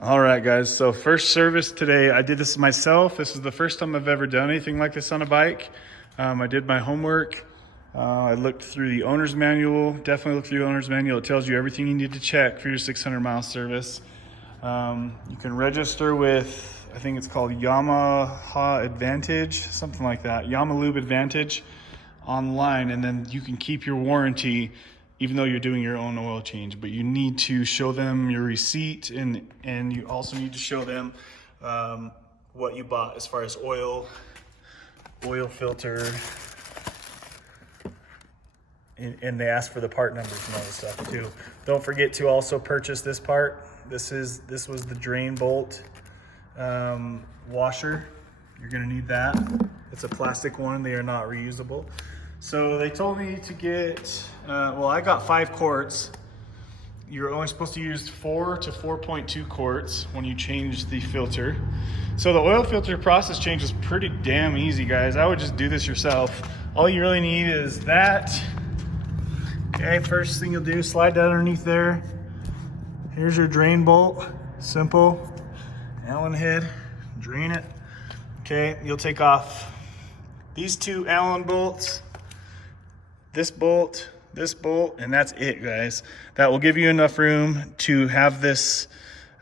All right, guys, so first service today. I did this myself. This is the first time I've ever done anything like this on a bike. I did my homework. I looked through the owner's manual. Definitely look through the owner's manual. It tells you everything you need to check for your 600-mile service. You can register with, I think it's called Yamaha Advantage, something like that. Yamalube Advantage online, and then you can keep your warranty even though you're doing your own oil change, but you need to show them your receipt, and you also need to show them what you bought as far as oil filter, and they ask for the part numbers and all this stuff too. Don't forget to also purchase this part. This was the drain bolt washer. You're gonna need that. It's a plastic one. They are not reusable. So they told me to get, well, I got 5 quarts. You're only supposed to use 4 to 4.2 quarts when you change the filter. So the oil filter process change is pretty damn easy, guys. I would just do this yourself. All you really need is that. Okay, first thing you'll do, slide that underneath there. Here's your drain bolt, simple. Allen head, drain it. Okay, you'll take off these 2 Allen bolts, this bolt, and that's it, guys. That will give you enough room to have this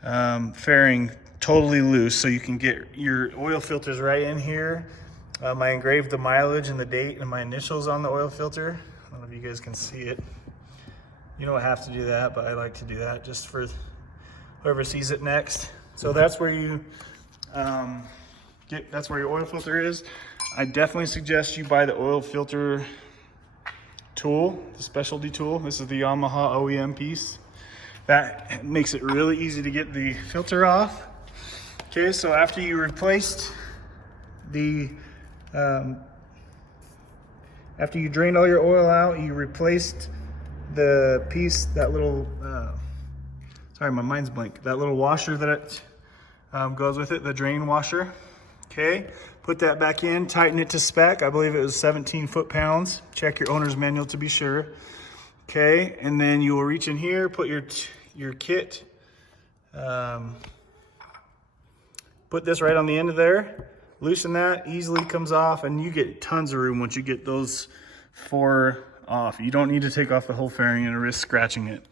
fairing totally loose so you can get your oil filters right in here. I engraved the mileage and the date and my initials on the oil filter. I don't know if you guys can see it. You don't have to do that, but I like to do that just for whoever sees it next. So that's where you that's where your oil filter is. I definitely suggest you buy the oil filter tool, the specialty tool. This is the Yamaha OEM piece. That makes it really easy to get the filter off. Okay, so after you replaced the, after you drained all your oil out, you replaced the piece, that little, sorry, my mind's blank, that little washer that it goes with it, the drain washer. Okay, put that back in, tighten it to spec. I believe it was 17 foot-pounds. Check your owner's manual to be sure. Okay, and then you will reach in here, put your kit, put this right on the end of there, loosen that, easily comes off, and you get tons of room once you get those 4 off. You don't need to take off the whole fairing and risk scratching it.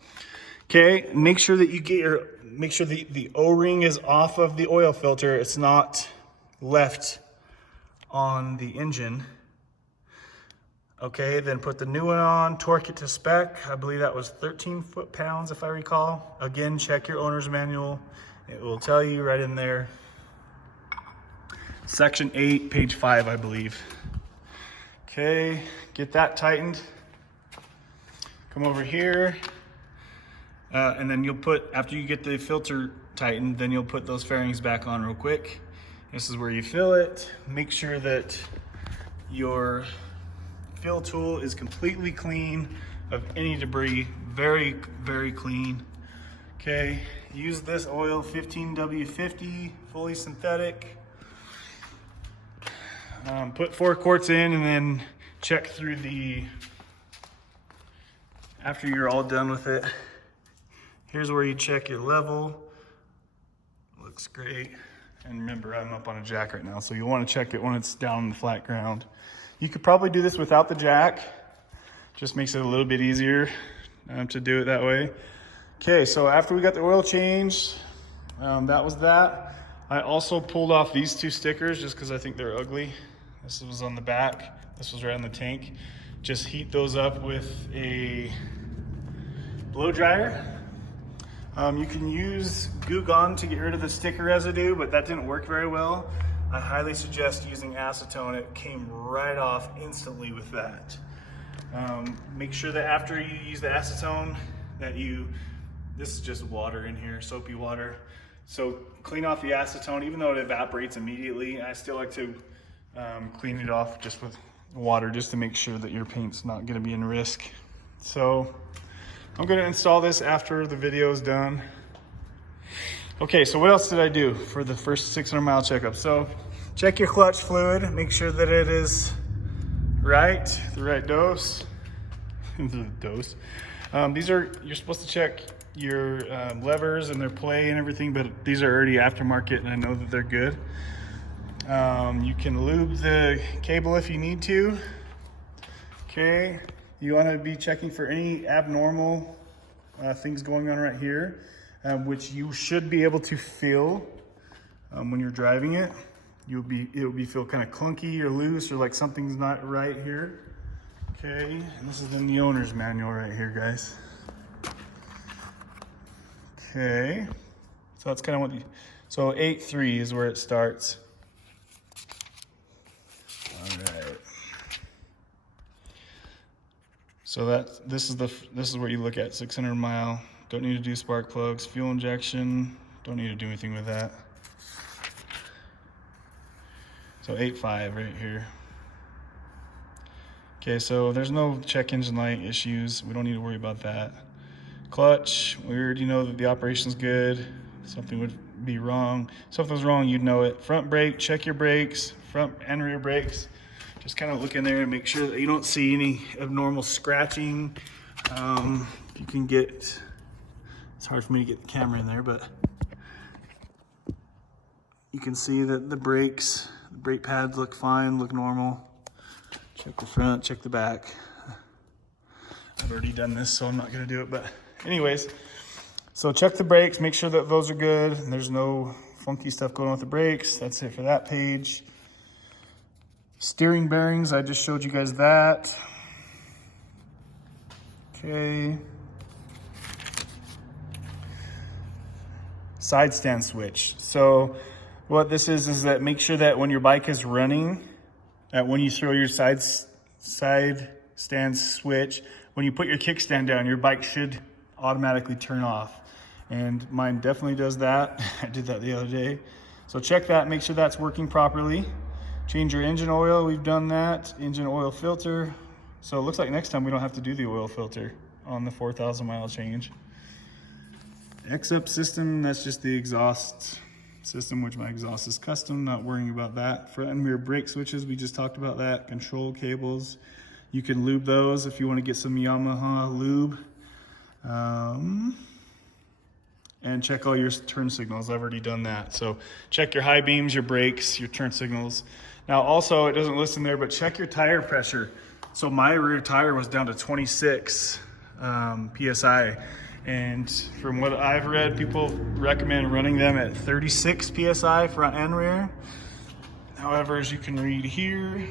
Okay, make sure that you get make sure the O-ring is off of the oil filter. It's not left on the engine. Okay, then put the new one on, torque it to spec. I believe that was 13 foot-pounds if I recall. Again, check your owner's manual. It will tell you right in there. Section 8, page 5, I believe. Okay, get that tightened. Come over here. And then you'll put, after you get the filter tightened, then you'll put those fairings back on real quick. This is where you fill it. Make sure that your fill tool is completely clean of any debris. Very, very clean. Okay, use this oil, 15W50, fully synthetic. Put 4 quarts in and then check through after you're all done with it. Here's where you check your level. Looks great. And remember, I'm up on a jack right now, so you'll want to check it when it's down on the flat ground. You could probably do this without the jack. Just makes it a little bit easier to do it that way. Okay, so after we got the oil changed, that was that. I also pulled off these 2 stickers just because I think they're ugly. This was on the back. This was right on the tank. Just heat those up with a blow dryer. You can use Goo Gone to get rid of the sticker residue, but that didn't work very well. I highly suggest using acetone. It came right off instantly with that. Make sure that after you use the acetone that this is just water in here, soapy water. So clean off the acetone, even though it evaporates immediately. I still like to clean it off just with water just to make sure that your paint's not gonna be in risk. So I'm gonna install this after the video is done. Okay, so what else did I do for the first 600-mile checkup? So check your clutch fluid, make sure that it is right, the right dose. The dose. You're supposed to check levers and their play and everything, but these are already aftermarket and I know that they're good. You can lube the cable if you need to. Okay, you want to be checking for any abnormal things going on right here, which you should be able to feel when you're driving it. It will be feel kind of clunky or loose or like something's not right here. Okay, and this is in the owner's manual right here, guys. Okay, so that's kind of what so 8.3 is where it starts. All right. So this is what you look at, 600 mile. Don't need to do spark plugs, fuel injection. Don't need to do anything with that. So 8.5 right here. Okay, so there's no check engine light issues. We don't need to worry about that. Clutch, we already know that the operation's good. Something would be wrong. If something's wrong, you'd know it. Front brake, check your brakes, front and rear brakes. Just kind of look in there and make sure that you don't see any abnormal scratching. You can get, it's hard for me to get the camera in there, but you can see that the brake pads look fine, look normal. Check the front, check the back. I've already done this, so I'm not gonna do it, but anyways. So check the brakes, make sure that those are good. And there's no funky stuff going on with the brakes. That's it for that page. Steering bearings, I just showed you guys that. Okay. Side stand switch. So what this is that make sure that when your bike is running, that when you throw your side stand switch, when you put your kickstand down, your bike should automatically turn off. And mine definitely does that. I did that the other day. So check that, make sure that's working properly. Change your engine oil, we've done that. Engine oil filter. So it looks like next time we don't have to do the oil filter on the 4,000 mile change. X-up system, that's just the exhaust system, which my exhaust is custom, not worrying about that. Front and rear brake switches, we just talked about that. Control cables, you can lube those if you want to get some Yamaha lube. And check all your turn signals. I've already done that. So check your high beams, your brakes, your turn signals. Now also, it doesn't list in there, but check your tire pressure. So my rear tire was down to 26 PSI. And from what I've read, people recommend running them at 36 PSI front and rear. However, as you can read here,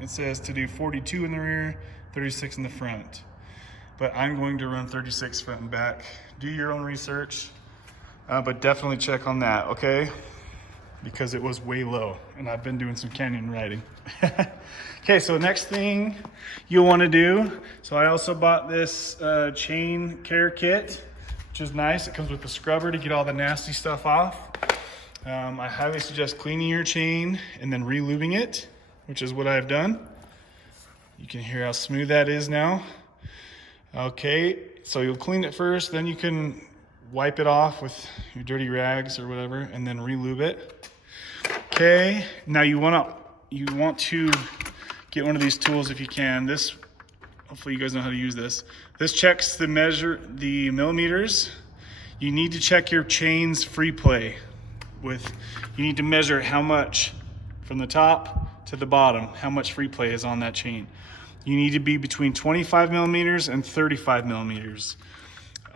it says to do 42 in the rear, 36 in the front. But I'm going to run 36 front and back. Do your own research, but definitely check on that, okay? Because it was way low, and I've been doing some canyon riding. Okay, so next thing you'll want to do, so I also bought this chain care kit, which is nice. It comes with a scrubber to get all the nasty stuff off. I highly suggest cleaning your chain and then re-lubing it, which is what I've done. You can hear how smooth that is now. Okay, so you'll clean it first, then you can wipe it off with your dirty rags or whatever, and then re-lube it. Okay, now you want to get one of these tools if you can. This, hopefully you guys know how to use this. This checks the millimeters. You need to check your chain's free play. You need to measure how much from the top to the bottom, how much free play is on that chain. You need to be between 25 millimeters and 35 millimeters.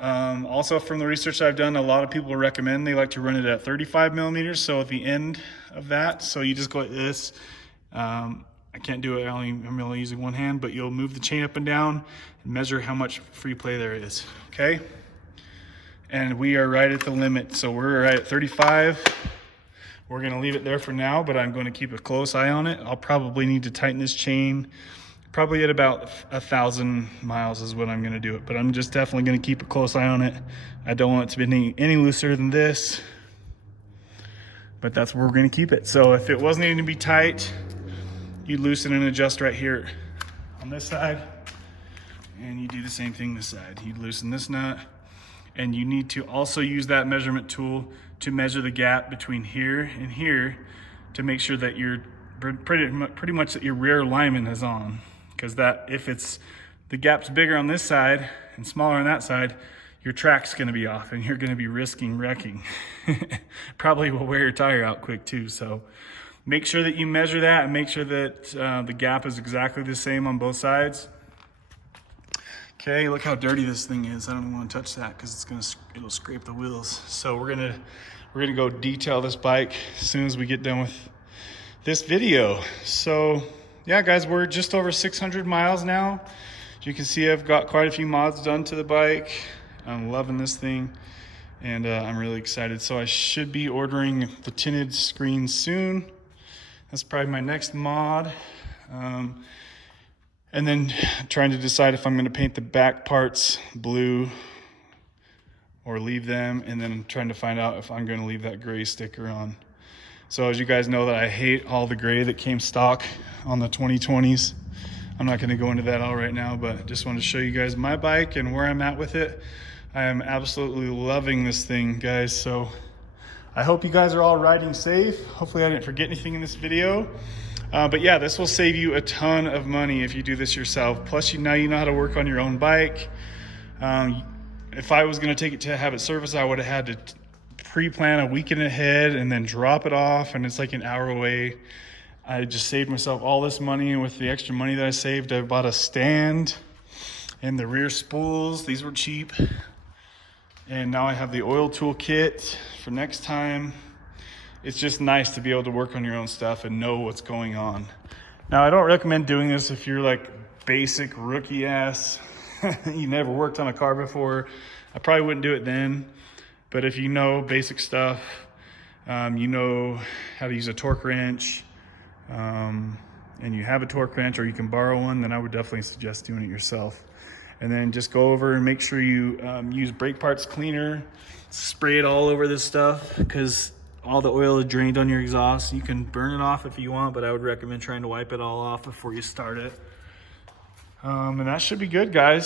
Also from the research I've done, a lot of people recommend they like to run it at 35 millimeters. So at the end of that, so you just go like this. I can't do it, I'm only using one hand, but you'll move the chain up and down and measure how much free play there is, okay? And we are right at the limit. So we're right at 35. We're gonna leave it there for now, but I'm gonna keep a close eye on it. I'll probably need to tighten this chain probably at about 1,000 miles is what I'm gonna do it, but I'm just definitely gonna keep a close eye on it. I don't want it to be any looser than this, but that's where we're gonna keep it. So if it wasn't needing to be tight, you loosen and adjust right here on this side, and you do the same thing this side. You loosen this nut, and you need to also use that measurement tool to measure the gap between here and here to make sure that you're pretty much that your rear alignment is on. Because that if the gap's bigger on this side and smaller on that side, your track's gonna be off and you're gonna be risking wrecking. Probably will wear your tire out quick too. So make sure that you measure that and make sure that the gap is exactly the same on both sides. Okay, look how dirty this thing is. I don't even want to touch that because it'll scrape the wheels. So we're gonna go detail this bike as soon as we get done with this video. So yeah, guys, we're just over 600 miles now. As you can see, I've got quite a few mods done to the bike. I'm loving this thing, and I'm really excited. So I should be ordering the tinted screen soon. That's probably my next mod. And then trying to decide if I'm going to paint the back parts blue or leave them. And then trying to find out if I'm going to leave that gray sticker on. So as you guys know, that I hate all the gray that came stock on the 2020s. I'm not going to go into that all right now, but just want to show you guys my bike and where I'm at with it. I am absolutely loving this thing, guys. So I hope you guys are all riding safe. Hopefully I didn't forget anything in this video. But yeah, this will save you a ton of money if you do this yourself. Plus, now you know how to work on your own bike. If I was going to take it to have it serviced, I would have had to pre-plan a weekend ahead and then drop it off, and it's like an hour away. I just saved myself all this money, and with the extra money that I saved, I bought a stand and the rear spools. These were cheap. And now I have the oil tool kit for next time. It's just nice to be able to work on your own stuff and know what's going on. Now, I don't recommend doing this if you're like basic rookie ass. You never worked on a car before. I probably wouldn't do it then. But if you know basic stuff, you know how to use a torque wrench, and you have a torque wrench or you can borrow one, then I would definitely suggest doing it yourself. And then just go over and make sure you use brake parts cleaner, spray it all over this stuff, because all the oil is drained on your exhaust. You can burn it off if you want, but I would recommend trying to wipe it all off before you start it. And that should be good, guys.